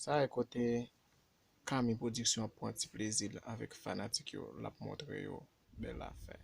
Sa e kote Kami Production pon ti plezil avèk fanatik yo lap montre yo bel afè.